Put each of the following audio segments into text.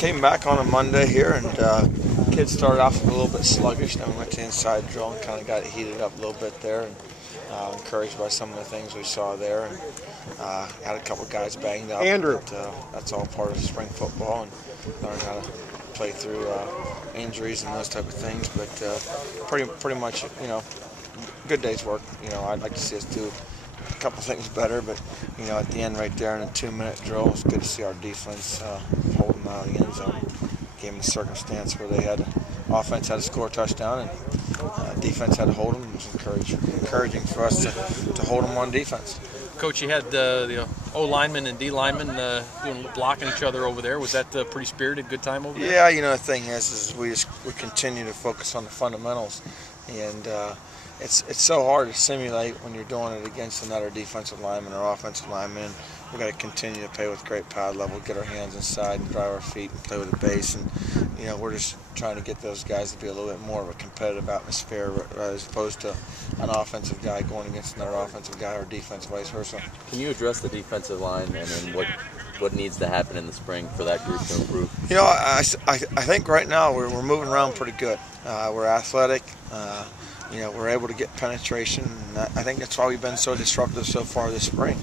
came back on a Monday here, and kids started off a little bit sluggish. Then we went to inside drill and kind of got heated up a little bit there, and encouraged by some of the things we saw there. And had a couple guys banged up. Andrew. But, that's all part of spring football, and learn how to play through injuries and those type of things. But pretty much, good day's work. I'd like to see us do a couple things better, but at the end right there in a 2-minute drill, it's good to see our defense hold them out of the end zone. Gave them a circumstance where they had offense had to score a touchdown, and defense had to hold them. It was encouraging for us to hold them on defense. Coach, you had the O lineman and D lineman blocking each other over there. Was that pretty spirited? Good time over there? Yeah, the thing is we continue to focus on the fundamentals, and it's so hard to simulate when you're doing it against another defensive lineman or offensive lineman. And we've got to continue to play with great pad level, get our hands inside and drive our feet and play with the base. And we're just trying to get those guys to be a little bit more of a competitive atmosphere as opposed to an offensive guy going against another offensive guy or defense, vice versa. Can you address the defensive line and then what needs to happen in the spring for that group to improve? I think right now we're moving around pretty good. We're athletic. We're able to get penetration, and I think that's why we've been so disruptive so far this spring.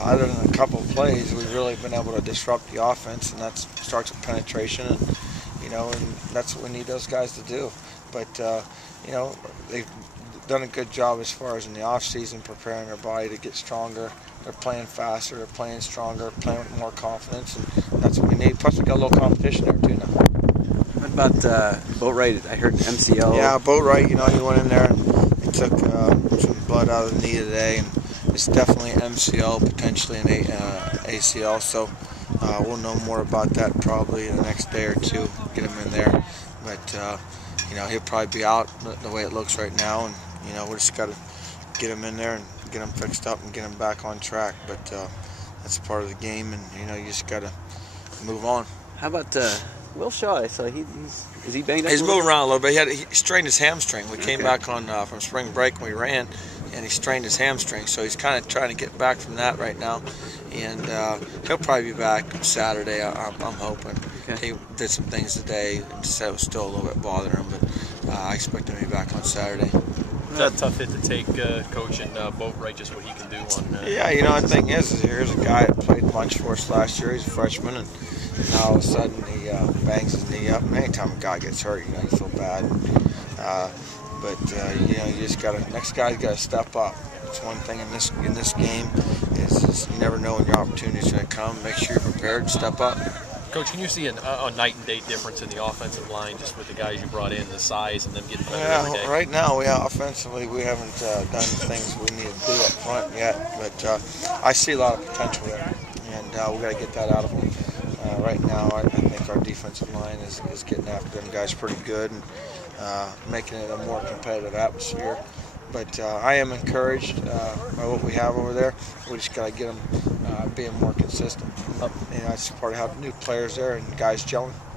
Other than a couple of plays, we've really been able to disrupt the offense, and that starts with penetration, and that's what we need those guys to do. But they've done a good job as far as in the off season preparing their body to get stronger. They're playing faster, they're playing stronger, playing with more confidence, and that's what we need. Plus, we got a little competition there too now. What about Boatwright? I heard MCL. Yeah, Boatwright, he went in there and he took some blood out of the knee today, and it's definitely MCL, potentially an ACL, so we'll know more about that probably in the next day or two, get him in there. But, he'll probably be out the way it looks right now, and, we just got to get him in there and get him fixed up and get him back on track. But that's part of the game, and, you just got to move on. How about Will Shaw? So is he banged up? He's moving around a little bit. He strained his hamstring. We came back on from spring break when we ran, and he strained his hamstring. So he's kind of trying to get back from that right now, and he'll probably be back Saturday. I'm hoping. Okay. He did some things today and said it was still a little bit bothering him, but I expect him to be back on Saturday. Is that a tough hit to take, Coach, and Boatwright, just what he can do on? Yeah, the thing is here's a guy that played a bunch for us last year. He's a freshman, and now all of a sudden he bangs his knee up. And anytime a guy gets hurt, you feel bad. But you just next guy's got to step up. It's one thing in this game is you never know when your opportunity's going to come. Make sure you're prepared and step up. Coach, can you see a night and day difference in the offensive line just with the guys you brought in, the size, and them getting better every day? Right now, offensively, we haven't done the things we need to do up front yet, but I see a lot of potential there, and we got to get that out of them. Right now, I think our defensive line is getting after them guys pretty good and making it a more competitive atmosphere. But I am encouraged by what we have over there. We just got to get them being more consistent. That's part of having new players there and guys gelling.